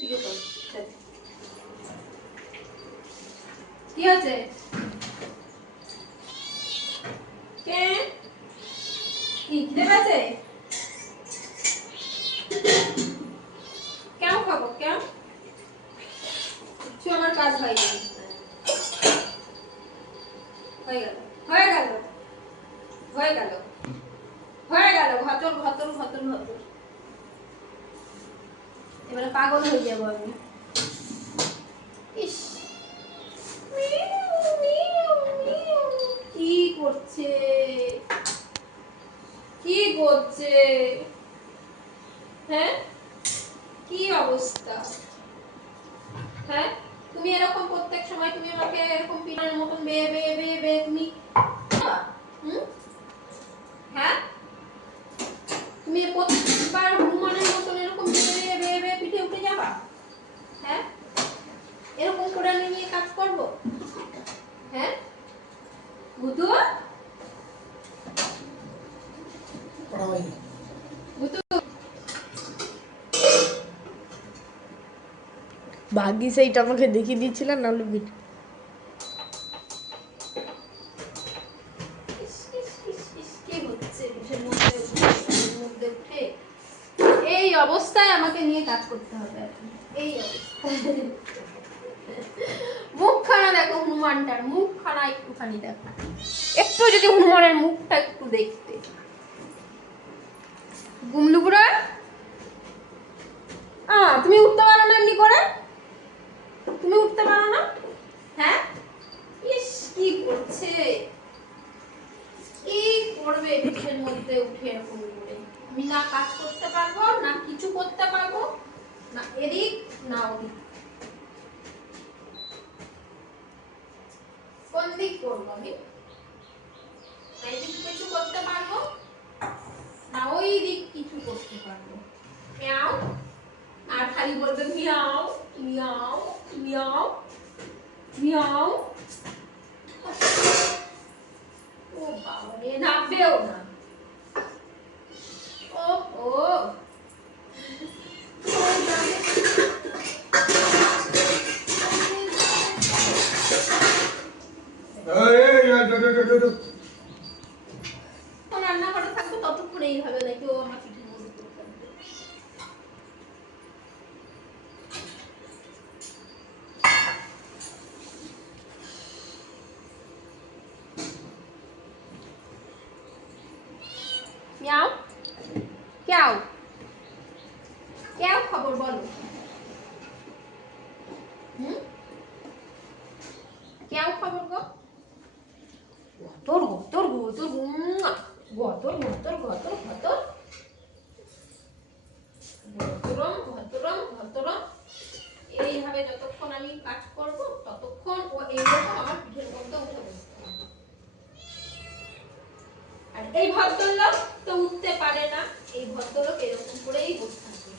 থেকে কর। কি আছে? কে কি দেবাছে? কেন খাবো? কেন কিছু আমার কাজ হয়নি। হয়ে গেল হয়ে গেল হয়ে গেল হয়ে গেল ঘতর ঘতর ঘতর ঘতর। এবারে পাগল হয়ে যাবো আমি। ইস কি করছে? কি করছে? হ্যাঁ কি অবস্থা? হ্যাঁ তুমি এরকম প্রত্যেক সময় তুমি আমাকে এরকম পিনার মতন বেয়ে বেয়ে বেয়ে বেয়ে তুমি হ্যাঁ তুমি প্রত্যেকবার হনুমানের মতন এরকম বেয়ে বেয়ে বেয়ে বেয়ে পিঠে উঠে যাবা? হ্যাঁ এরকম করে আমি নিয়ে কাজ করবো? হ্যাঁ বুধু ভাগ্যি সেইটা আমাকে দেখিয়ে দিয়েছিলেন নাহলে এই অবস্থায় আমাকে নিয়ে কাজ করতে হবে। এই অবস্থায় মুখখানা দেখো, হনুমানটার মুখখানা একটুখানি দেখো, একটু যদি হনুমানের মুখটা একটু দেখতে। গুমলুগুড়া তুমি উঠতে পারো না এমনি করে? তুমি উঠতে পারো না? হ্যাঁ ইস কি করছে? কি করবে পিঠের মধ্যে উঠে এরকম করে? আমি না কাজ করতে পারবো, না কিছু করতে পারবো, না এদিক না ওদিক। কোন দিক করবো আমি? এদিক কিছু করতে পারবো না ওই দিক কিছু করতে পারবো। মিয়াও আর খালি বলবে মিয়াও মিয়াও মিয়াও মিয়াও। ও বাবা রে, নামবেও না। ও ও রান্না করে থাকবো ততক্ষণ এইভাবে নাকি ও আমার পিঠের মধ্যে করে থাকবে। মিয়াও ক্যাও ক্যাও খবর বলো। ক্যাও খবর গো। গতর গতর গতর গতর গতর গতর গতর ভতরম ভতরম ভতরম। এইভাবে যতক্ষণ আমি কাজ করব ততক্ষণ ও এইরকম আমার পিঠের মধ্যে উঠে বসতে হবে। আর এই ভদ্রলোক তো উঠতে পারে না, এই ভদ্রলোক এরকম করেই বসে থাকে।